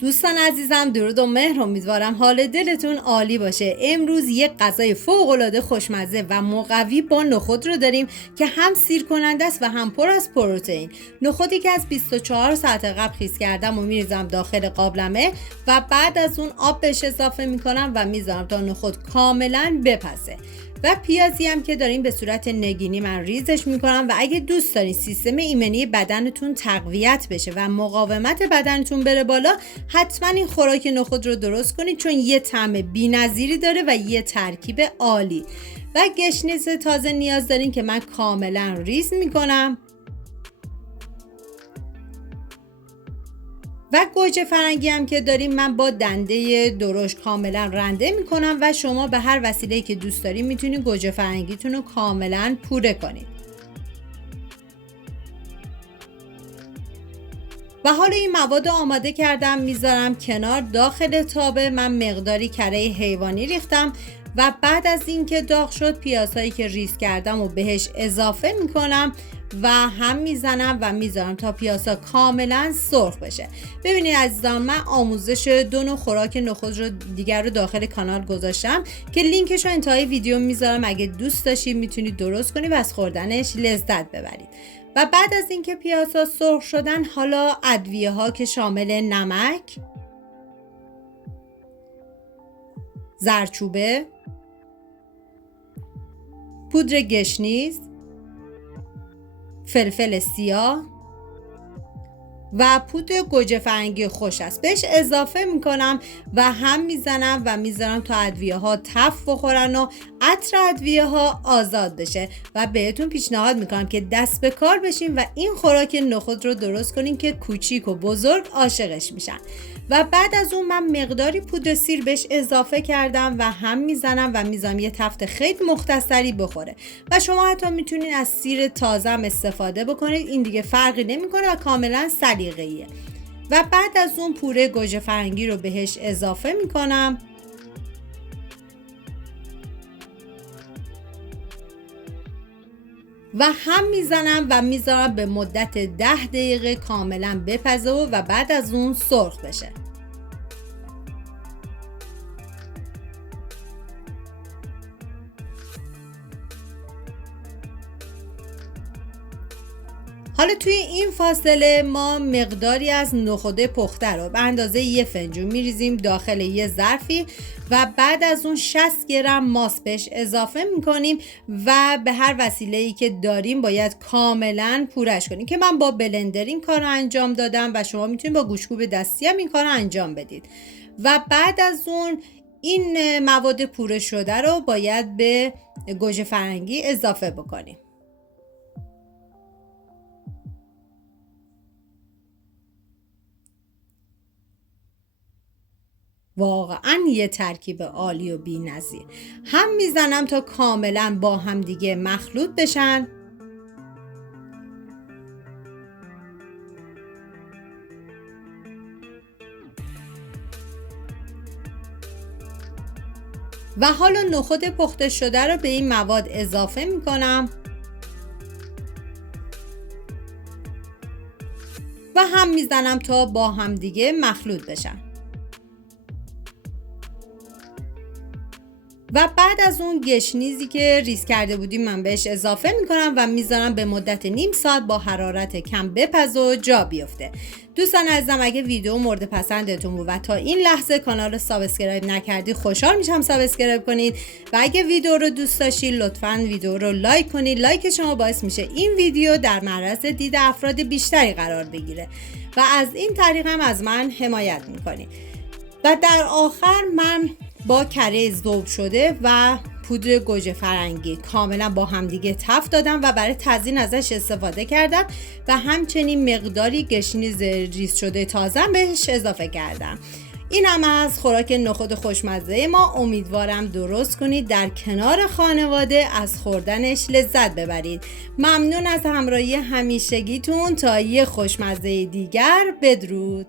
دوستان عزیزم، درود و مهر. امیدوارم حال دلتون عالی باشه. امروز یک غذای فوق‌العاده خوشمزه و مقوی با نخود رو داریم که هم سیر کننده است و هم پر از پروتئین. نخودی که از 24 ساعت قبل خیس کردم و میریزم داخل قابلمه و بعد از اون آب بهش اضافه میکنم و میذارم تا نخود کاملا بپزه. و پیازی هم که داریم به صورت نگینی من ریزش میکنم و اگه دوست دارین سیستم ایمنی بدنتون تقویت بشه و مقاومت بدنتون بره بالا، حتما این خوراک نخود رو درست کنید، چون یه طعم بی‌نظیری داره و یه ترکیب عالی. و گشنیز تازه نیاز دارین که من کاملا ریز میکنم و گوجه فرنگی هم که داریم من با دنده درشت کاملا رنده میکنم و شما به هر وسیله‌ای که دوست دارین میتونید گوجه فرنگیتون رو کاملا پوره کنید. و حالا این مواد رو آماده کردم، میذارم کنار. داخل تابه من مقداری کره حیوانی ریختم و بعد از اینکه داغ شد پیازهایی که ریز کردم و بهش اضافه میکنم و هم میزنم و میذارم تا پیازها کاملا سرخ بشه. ببینید عزیزان، من آموزش دو نوع خوراک نخود رو دیگر رو داخل کانال گذاشتم که لینکش رو انتهای ویدیو میذارم. اگه دوست داشتید میتونید درست کنید و از خوردنش لذت ببرید. و بعد از اینکه پیازها سرخ شدن، حالا ادویه ها که شامل نمک، زردچوبه، پودر گشنیز، فلفل سیاه و پودر گوجه فرنگی خوش است بهش اضافه میکنم و هم میزنم و میذارم تا ادویه ها تف بخورن و عطر ادویه ها آزاد بشه. و بهتون پیشنهاد میکنم که دست به کار بشین و این خوراک نخود رو درست کنین که کوچیک و بزرگ عاشقش میشن. و بعد از اون من مقداری پودر سیر بهش اضافه کردم و هم میزنم و میذارم یه تفت خیلی مختصری بخوره. و شما حتی میتونید از سیر تازه هم استفاده بکنید، این دیگه فرقی نمیکنه و کاملا سلیقه‌ایه. و بعد از اون پوره گوجه فرنگی رو بهش اضافه میکنم و هم میزنم و میذارم به مدت 10 دقیقه کاملا بپزه و بعد از اون سرخ بشه. حالا توی این فاصله ما مقداری از نخود پخته رو به اندازه 1 فنجون میریزیم داخل یه ظرفی و بعد از اون 60 گرم ماست بهش اضافه میکنیم و به هر وسیله‌ای که داریم باید کاملا پورش کنیم که من با بلندر این کار رو انجام دادم و شما میتونید با گوشت‌کوب دستی هم این کار رو انجام بدید. و بعد از اون این مواد پوره شده رو باید به گوجه فرنگی اضافه بکنیم. واقعا یه ترکیب عالی و بی‌نظیر. هم میزنم تا کاملا با هم دیگه مخلوط بشن و حالا نخود پخته شده رو به این مواد اضافه میکنم و هم میزنم تا با هم دیگه مخلوط بشن. و بعد از اون گشنیزی که ریز کرده بودیم من بهش اضافه میکنم و میذارم به مدت نیم ساعت با حرارت کم بپزه و جا بیفته. دوستان عزیزم، اگه ویدیو مورد پسندتون بود و تا این لحظه کانال رو سابسکرایب نکردید، خوشحال میشم سابسکرایب کنید و اگه ویدیو رو دوست داشتید لطفاً ویدیو رو لایک کنید. لایک شما باعث میشه این ویدیو در معرض دید افراد بیشتری قرار بگیره و از این طریق هم از من حمایت میکنید. و در آخر من با کره ذوب شده و پودر گوجه فرنگی کاملا با همدیگه تفت دادم و برای تزیین ازش استفاده کردم و همچنین مقداری گشنیز ریز شده تازه بهش اضافه کردم. این هم از خوراک نخود خوشمزه ما. امیدوارم درست کنید، در کنار خانواده از خوردنش لذت ببرید. ممنون از همراهی همیشگیتون. تا یه خوشمزه دیگر، بدرود.